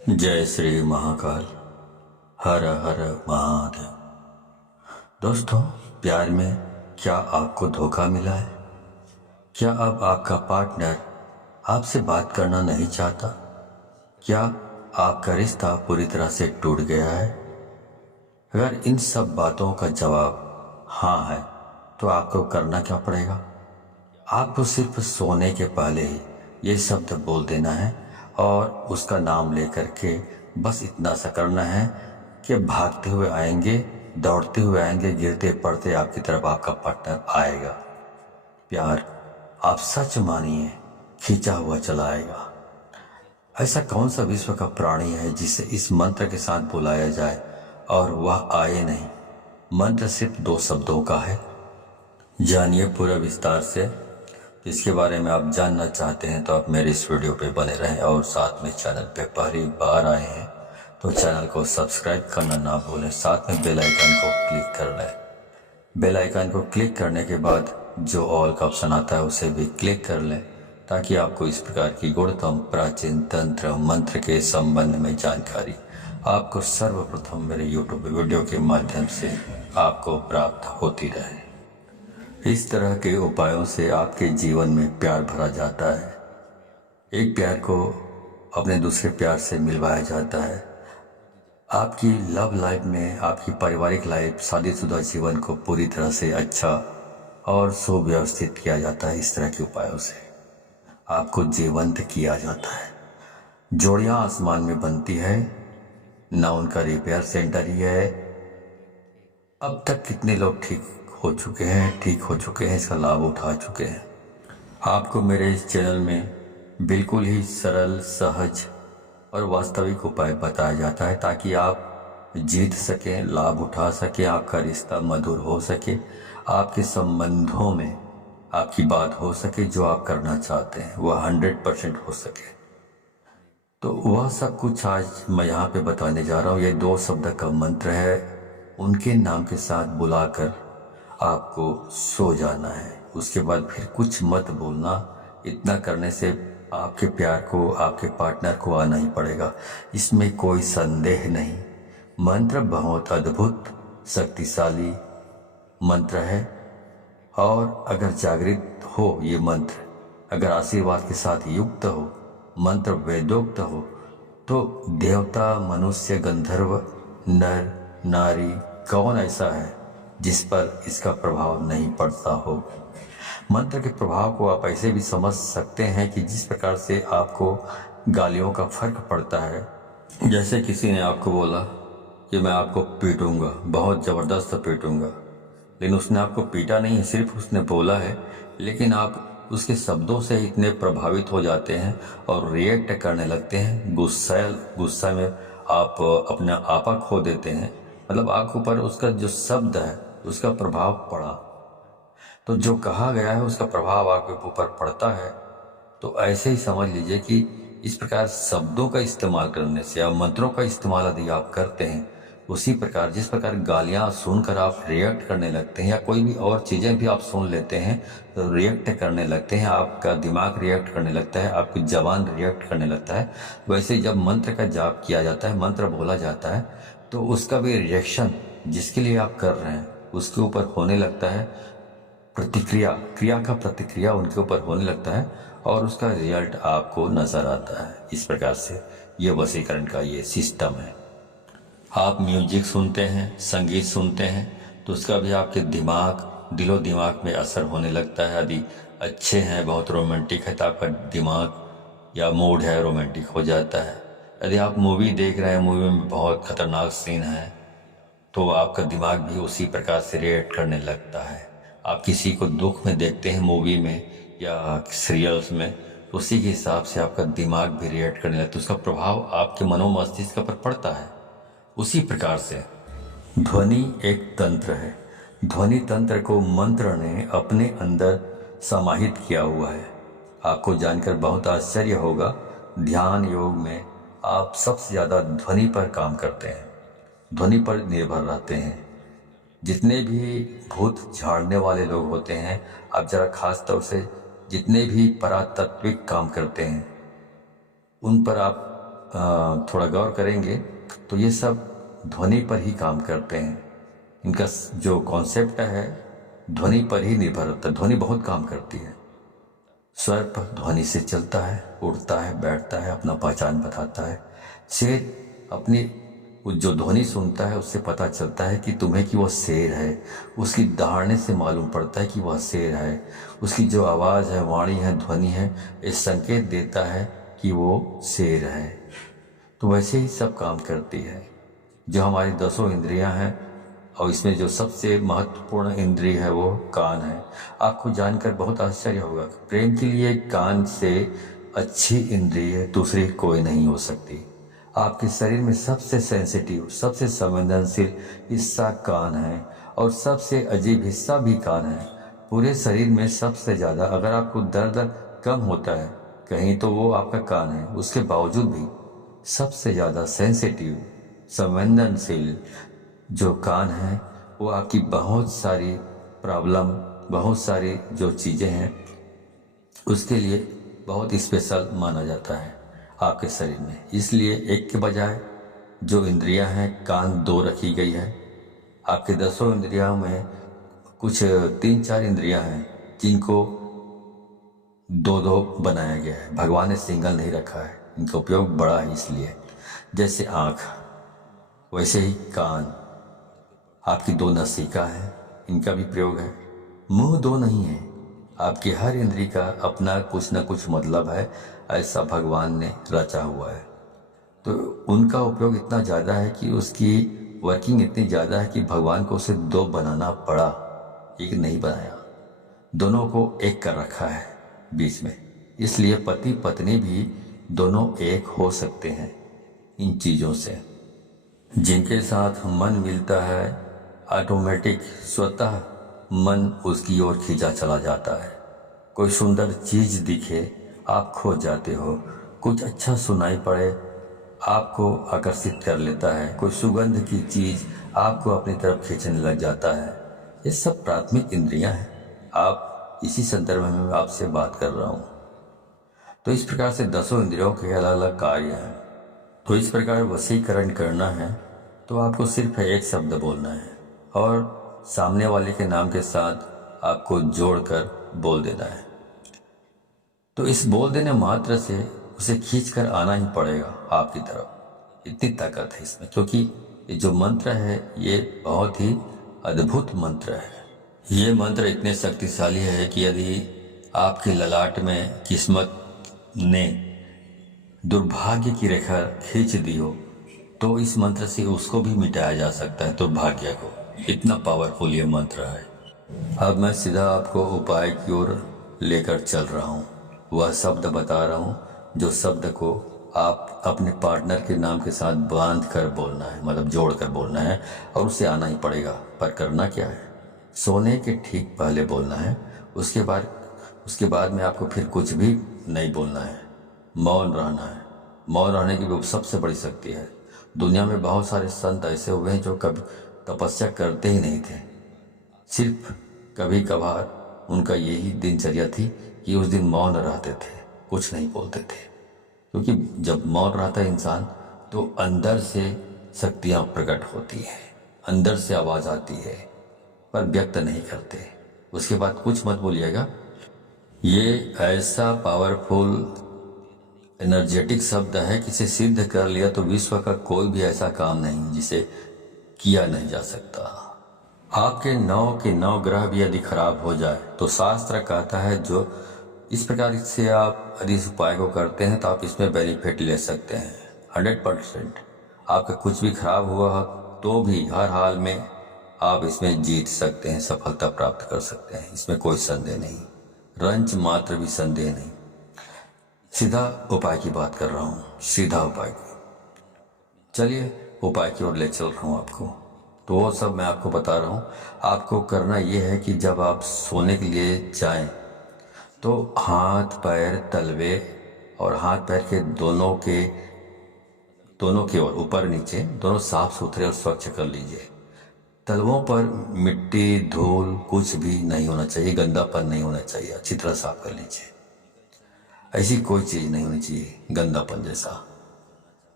जय श्री महाकाल। हर हर महादेव। दोस्तों, प्यार में क्या आपको धोखा मिला है? क्या अब आपका पार्टनर आपसे बात करना नहीं चाहता? क्या आपका रिश्ता पूरी तरह से टूट गया है? अगर इन सब बातों का जवाब हाँ है तो आपको करना क्या पड़ेगा? आपको सिर्फ सोने के पहले ही ये शब्द बोल देना है और उसका नाम लेकर के बस इतना सा करना है कि भागते हुए आएंगे, दौड़ते हुए आएंगे, गिरते पड़ते आपकी तरफ आपका पार्टनर आएगा। प्यार आप सच मानिए खींचा हुआ चला आएगा। ऐसा कौन सा विश्व का प्राणी है जिसे इस मंत्र के साथ बुलाया जाए और वह आए नहीं? मंत्र सिर्फ 2 शब्दों का है। जानिए पूरा विस्तार से। इसके बारे में आप जानना चाहते हैं तो आप मेरे इस वीडियो पे बने रहें और साथ में चैनल पे पहली बार आए हैं तो चैनल को सब्सक्राइब करना ना भूलें, साथ में बेल आइकन को क्लिक कर लें। बेल आइकन को क्लिक करने के बाद जो ऑल का ऑप्शन आता है उसे भी क्लिक कर लें ताकि आपको इस प्रकार की गुणतम प्राचीन तंत्र मंत्र के संबंध में जानकारी आपको सर्वप्रथम मेरे यूट्यूब वीडियो के माध्यम से आपको प्राप्त होती रहे। इस तरह के उपायों से आपके जीवन में प्यार भरा जाता है। एक प्यार को अपने दूसरे प्यार से मिलवाया जाता है। आपकी लव लाइफ में, आपकी पारिवारिक लाइफ, शादीशुदा जीवन को पूरी तरह से अच्छा और सुव्यवस्थित किया जाता है। इस तरह के उपायों से आपको जीवंत किया जाता है। जोड़ियां आसमान में बनती है, ना उनका रिपेयर सेंटर ही है। अब तक कितने लोग ठीक हो चुके हैं, इसका लाभ उठा चुके हैं। आपको मेरे इस चैनल में बिल्कुल ही सरल, सहज और वास्तविक उपाय बताया जाता है ताकि आप जीत सकें, लाभ उठा सकें, आपका रिश्ता मधुर हो सके, आपके संबंधों में आपकी बात हो सके, जो आप करना चाहते हैं वह 100% हो सके। तो वह सब कुछ आज मैं यहाँ पे बताने जा रहा हूँ। ये 2 शब्द का मंत्र है। उनके नाम के साथ बुलाकर आपको सो जाना है। उसके बाद फिर कुछ मत बोलना। इतना करने से आपके प्यार को, आपके पार्टनर को आना ही पड़ेगा, इसमें कोई संदेह नहीं। मंत्र बहुत अद्भुत, शक्तिशाली मंत्र है और अगर जागृत हो ये मंत्र, अगर आशीर्वाद के साथ युक्त हो, मंत्र वेदोक्त हो, तो देवता, मनुष्य, गंधर्व, नर, नारी, कौन ऐसा है जिस पर इसका प्रभाव नहीं पड़ता हो। मंत्र के प्रभाव को आप ऐसे भी समझ सकते हैं कि जिस प्रकार से आपको गालियों का फर्क पड़ता है। जैसे किसी ने आपको बोला कि मैं आपको पीटूंगा, बहुत ज़बरदस्त पीटूंगा, लेकिन उसने आपको पीटा नहीं है, सिर्फ उसने बोला है, लेकिन आप उसके शब्दों से इतने प्रभावित हो जाते हैं और रिएक्ट करने लगते हैं। गुस्सा में आप अपना आपा खो देते हैं। मतलब आपके ऊपर उसका जो शब्द है उसका प्रभाव पड़ा, तो जो कहा गया है उसका प्रभाव आपके ऊपर पड़ता है। तो ऐसे ही समझ लीजिए कि इस प्रकार शब्दों का इस्तेमाल करने से या मंत्रों का इस्तेमाल यदि आप करते हैं, उसी प्रकार जिस प्रकार गालियां सुनकर आप रिएक्ट करने लगते हैं या कोई भी और चीज़ें भी आप सुन लेते हैं तो रिएक्ट करने लगते हैं, आपका दिमाग रिएक्ट करने लगता है, आपकी जबान रिएक्ट करने लगता है। वैसे जब मंत्र का जाप किया जाता है, मंत्र बोला जाता है, तो उसका भी रिएक्शन जिसके लिए आप कर रहे हैं उसके ऊपर होने लगता है। प्रतिक्रिया, क्रिया का प्रतिक्रिया उनके ऊपर होने लगता है और उसका रिजल्ट आपको नजर आता है। इस प्रकार से ये वशीकरण का ये सिस्टम है। आप म्यूजिक सुनते हैं, संगीत सुनते हैं, तो उसका भी आपके दिमाग, दिलो दिमाग में असर होने लगता है। यदि अच्छे हैं, बहुत रोमांटिक है, तो आपका दिमाग या मूड है रोमांटिक हो जाता है। यदि आप मूवी देख रहे हैं, मूवी में बहुत खतरनाक सीन है, तो आपका दिमाग भी उसी प्रकार से रिएक्ट करने लगता है। आप किसी को दुख में देखते हैं मूवी में या सीरियल्स में, तो उसी के हिसाब से आपका दिमाग भी रिएक्ट करने लगता है, उसका प्रभाव आपके मनोमस्तिष्क पर पड़ता है। उसी प्रकार से ध्वनि एक तंत्र है। ध्वनि तंत्र को मंत्र ने अपने अंदर समाहित किया हुआ है। आपको जानकर बहुत आश्चर्य होगा, ध्यान योग में आप सबसे ज़्यादा ध्वनि पर काम करते हैं, ध्वनि पर निर्भर रहते हैं। जितने भी भूत झाड़ने वाले लोग होते हैं, आप जरा खास तौर से जितने भी परातात्विक काम करते हैं उन पर आप थोड़ा गौर करेंगे तो ये सब ध्वनि पर ही काम करते हैं। इनका जो कॉन्सेप्ट है ध्वनि पर ही निर्भर होता है। ध्वनि बहुत काम करती है। स्वर पर ध्वनि से चलता है, उड़ता है, बैठता है, अपना पहचान बताता है। शेर अपनी जो ध्वनि सुनता है उससे पता चलता है कि तुम्हें कि वह शेर है। उसकी दहाड़ने से मालूम पड़ता है कि वह शेर है। उसकी जो आवाज़ है, वाणी है, ध्वनि है, ये संकेत देता है कि वो शेर है। तो वैसे ही सब काम करती है। जो हमारी 10 इंद्रियां हैं और इसमें जो सबसे महत्वपूर्ण इंद्रिय है वो कान है। आपको जानकर बहुत आश्चर्य होगा, प्रेम के लिए कान से अच्छी इंद्रिय दूसरी कोई नहीं हो सकती। आपके शरीर में सबसे सेंसिटिव, सबसे संवेदनशील हिस्सा कान है और सबसे अजीब हिस्सा भी कान है। पूरे शरीर में सबसे ज़्यादा अगर आपको दर्द कम होता है कहीं तो वो आपका कान है। उसके बावजूद भी सबसे ज़्यादा सेंसिटिव, संवेदनशील जो कान है वो आपकी बहुत सारी प्रॉब्लम, बहुत सारी जो चीज़ें हैं उसके लिए बहुत स्पेशल माना जाता है आपके शरीर में। इसलिए एक के बजाय जो इंद्रियां हैं कान 2 रखी गई है। आपके 10 इंद्रियों में कुछ 3-4 इंद्रियां हैं जिनको 2-2 बनाया गया है। भगवान ने सिंगल नहीं रखा है, इनका उपयोग बड़ा है। इसलिए जैसे आँख वैसे ही कान, आपकी 2 नासिका है, इनका भी प्रयोग है। मुंह 2 नहीं है। आपकी हर इंद्री का अपना कुछ न कुछ मतलब है, ऐसा भगवान ने रचा हुआ है। तो उनका उपयोग इतना ज़्यादा है कि उसकी वर्किंग इतनी ज़्यादा है कि भगवान को उसे 2 बनाना पड़ा, एक नहीं बनाया। दोनों को एक कर रखा है बीच में। इसलिए पति पत्नी भी दोनों एक हो सकते हैं इन चीज़ों से। जिनके साथ मन मिलता है ऑटोमेटिक स्वतः मन उसकी ओर खींचा चला जाता है। कोई सुंदर चीज़ दिखे आप खो जाते हो। कुछ अच्छा सुनाई पड़े आपको आकर्षित कर लेता है। कोई सुगंध की चीज़ आपको अपनी तरफ खींचने लग जाता है। ये सब प्राथमिक इंद्रियां हैं। आप इसी संदर्भ में मैं आपसे बात कर रहा हूँ। तो इस प्रकार से 10 इंद्रियों के अलग अलग कार्य हैं। तो इस प्रकार वशीकरण करना है तो आपको सिर्फ एक शब्द बोलना है और सामने वाले के नाम के साथ आपको जोड़कर बोल देना है। तो इस बोल देने मात्र से उसे खींचकर आना ही पड़ेगा आपकी तरफ। इतनी ताकत है इसमें, क्योंकि ये जो मंत्र है ये बहुत ही अद्भुत मंत्र है। ये मंत्र इतने शक्तिशाली है कि यदि आपके ललाट में किस्मत ने दुर्भाग्य की रेखा खींच दी हो तो इस मंत्र से उसको भी मिटाया जा सकता है, दुर्भाग्य को। इतना पावरफुल ये मंत्र है। अब मैं सीधा आपको उपाय की ओर लेकर चल रहा हूँ। वह शब्द बता रहा हूँ जो शब्द को आप अपने पार्टनर के नाम के साथ बांध कर बोलना है, मतलब जोड़ कर बोलना है और उसे आना ही पड़ेगा। पर करना क्या है, सोने के ठीक पहले बोलना है। उसके बाद में आपको फिर कुछ भी नहीं बोलना है, मौन रहना है। मौन रहने की भी सबसे बड़ी शक्ति है। दुनिया में बहुत सारे संत ऐसे हुए हैं जो कभी तपस्या करते ही नहीं थे। सिर्फ कभी कभार उनका यही दिनचर्या थी कि उस दिन मौन रहते थे, कुछ नहीं बोलते थे। क्योंकि जब मौन रहता है इंसान तो अंदर से शक्तियाँ प्रकट होती हैं, अंदर से आवाज़ आती है, पर व्यक्त नहीं करते। उसके बाद कुछ मत बोलिएगा। ये ऐसा पावरफुल एनर्जेटिक शब्द है कि इसे सिद्ध कर लिया तो विश्व का कोई भी ऐसा काम नहीं जिसे किया नहीं जा सकता। आपके 9 के 9 ग्रह भी यदि खराब हो जाए तो शास्त्र कहता है जो इस प्रकार से आप यदि इस उपाय को करते हैं तो आप इसमें बेनिफिट ले सकते हैं 100%। आपका कुछ भी खराब हुआ तो भी हर हाल में आप इसमें जीत सकते हैं, सफलता प्राप्त कर सकते हैं। इसमें कोई संदेह नहीं, रंच मात्र भी संदेह नहीं। सीधा उपाय की बात कर रहा हूँ, सीधा उपाय की। चलिए उपाय की ओर ले चल रहा हूँ आपको। तो वो सब मैं आपको बता रहा हूँ। आपको करना ये है कि जब आप सोने के लिए जाएं तो हाथ पैर तलवे और हाथ पैर के दोनों के ओर ऊपर नीचे दोनों साफ सुथरे और स्वच्छ कर लीजिए। तलवों पर मिट्टी धूल कुछ भी नहीं होना चाहिए, गंदापन नहीं होना चाहिए। अच्छी तरह साफ कर लीजिए। ऐसी कोई चीज़ नहीं होनी चाहिए गंदापन जैसा।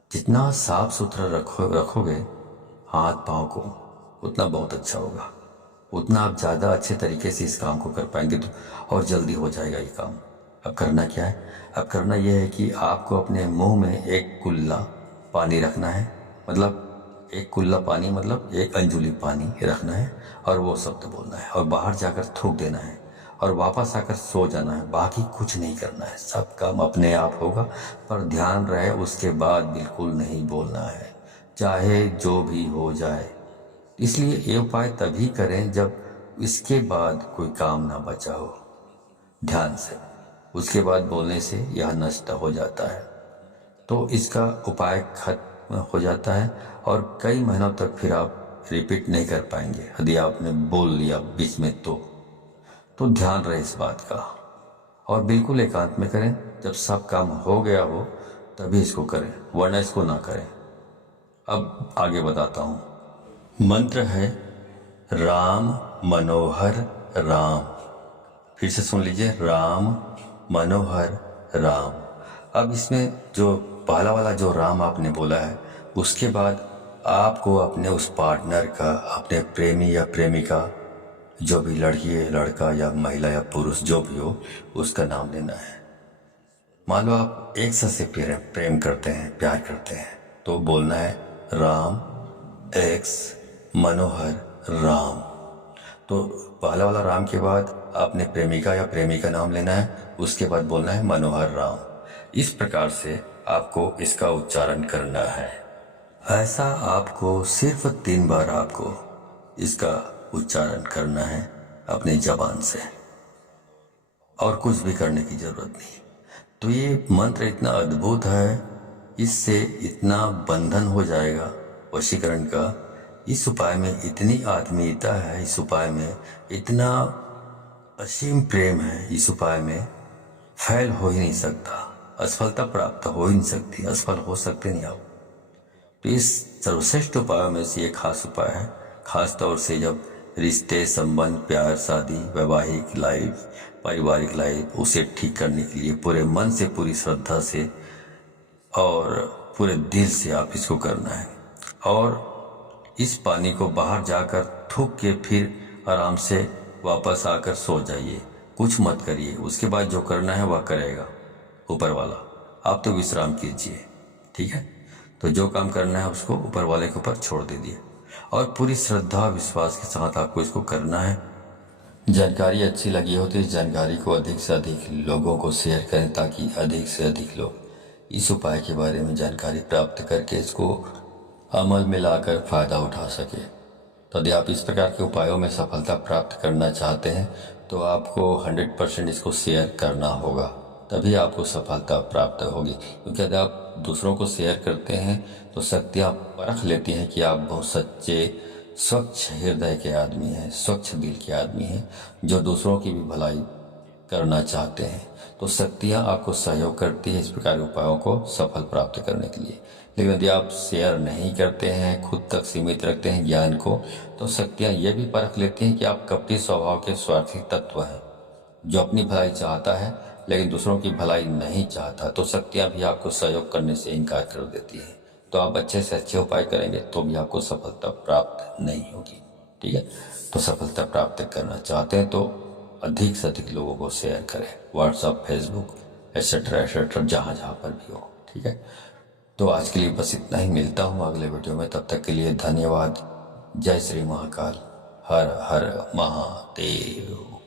जितना साफ सुथरा रखोगे हाथ पाँव को, उतना बहुत अच्छा होगा, उतना आप ज़्यादा अच्छे तरीके से इस काम को कर पाएंगे तो और जल्दी हो जाएगा ये काम। अब करना क्या है? अब करना यह है कि आपको अपने मुंह में एक कुल्ला पानी रखना है, मतलब एक कुल्ला पानी मतलब एक अंजुली पानी रखना है और वो शब्द बोलना है और बाहर जाकर थूक देना है और वापस आकर सो जाना है। बाकी कुछ नहीं करना है, सब काम अपने आप होगा। पर ध्यान रहे उसके बाद बिल्कुल नहीं बोलना है, चाहे जो भी हो जाए। इसलिए ये उपाय तभी करें जब इसके बाद कोई काम ना बचा हो। ध्यान से उसके बाद बोलने से यह नष्ट हो जाता है, तो इसका उपाय खत्म हो जाता है और कई महीनों तक फिर आप रिपीट नहीं कर पाएंगे यदि आपने बोल लिया बीच में तो ध्यान रहे इस बात का। और बिल्कुल एकांत में करें, जब सब काम हो गया हो तभी इसको करें, वरना इसको ना करें। अब आगे बताता हूँ। मंत्र है राम मनोहर राम। फिर से सुन लीजिए, राम मनोहर राम। अब इसमें जो पहला वाला जो राम आपने बोला है, उसके बाद आपको अपने उस पार्टनर का, अपने प्रेमी या प्रेमिका, जो भी लड़की है, लड़का या महिला या पुरुष जो भी हो, उसका नाम लेना है। मान लो आप एक से प्रेम करते हैं, प्यार करते हैं, तो बोलना है राम एक्स मनोहर राम। तो पहला वाला राम के बाद आपने प्रेमिका या प्रेमी का नाम लेना है, उसके बाद बोलना है मनोहर राम। इस प्रकार से आपको इसका उच्चारण करना है। ऐसा आपको सिर्फ 3 बार आपको इसका उच्चारण करना है अपनी जबान से, और कुछ भी करने की जरूरत नहीं। तो ये मंत्र इतना अद्भुत है, इससे इतना बंधन हो जाएगा वशीकरण का। इस उपाय में इतनी आत्मीयता है, इस उपाय में इतना असीम प्रेम है, इस उपाय में फैल हो ही नहीं सकता, असफलता प्राप्त हो ही नहीं सकती, असफल हो सकते नहीं आप। तो इस सर्वश्रेष्ठ उपायों में से ये खास उपाय है, खास तौर से जब रिश्ते, संबंध, प्यार, शादी, वैवाहिक लाइफ, पारिवारिक लाइफ, उसे ठीक करने के लिए पूरे मन से, पूरी श्रद्धा से और पूरे दिल से आप इसको करना है। और इस पानी को बाहर जाकर थूक के फिर आराम से वापस आकर सो जाइए, कुछ मत करिए। उसके बाद जो करना है वह करेगा ऊपर वाला, आप तो विश्राम कीजिए, ठीक है। तो जो काम करना है उसको ऊपर वाले के ऊपर छोड़ दीजिए और पूरी श्रद्धा विश्वास के साथ आपको इसको करना है। जानकारी अच्छी लगी हो तो इस जानकारी को अधिक से अधिक लोगों को शेयर करें, ताकि अधिक से अधिक लोग इस उपाय के बारे में जानकारी प्राप्त करके इसको अमल में लाकर फायदा उठा सके। तो यदि आप इस प्रकार के उपायों में सफलता प्राप्त करना चाहते हैं तो आपको 100% इसको शेयर करना होगा, तभी आपको सफलता प्राप्त होगी। क्योंकि यदि आप दूसरों को शेयर करते हैं तो शक्तियाँ परख लेती हैं कि आप बहुत सच्चे, स्वच्छ हृदय के आदमी हैं, स्वच्छ दिल के आदमी हैं, जो दूसरों की भी भलाई करना चाहते हैं। तो शक्तियाँ आपको सहयोग करती है इस प्रकार के उपायों को सफल प्राप्त करने के लिए। लेकिन यदि आप शेयर नहीं करते हैं, खुद तक सीमित रखते हैं ज्ञान को, तो शक्तियाँ ये भी परख लेती हैं कि आप कपटी स्वभाव के स्वार्थी तत्व हैं, जो अपनी भलाई चाहता है लेकिन दूसरों की भलाई नहीं चाहता। तो शक्तियाँ भी आपको सहयोग करने से इनकार कर देती है। तो आप अच्छे से अच्छे उपाय करेंगे तो भी आपको सफलता प्राप्त नहीं होगी, ठीक है। तो सफलता प्राप्त करना चाहते हैं तो अधिक से अधिक लोगों को शेयर करें, व्हाट्सएप, फेसबुक, एट्सेट्रा एट्सेट्रा, जहाँ जहाँ पर भी हो, ठीक है। तो आज के लिए बस इतना ही, मिलता हूँ अगले वीडियो में, तब तक के लिए धन्यवाद। जय श्री महाकाल, हर हर महादेव।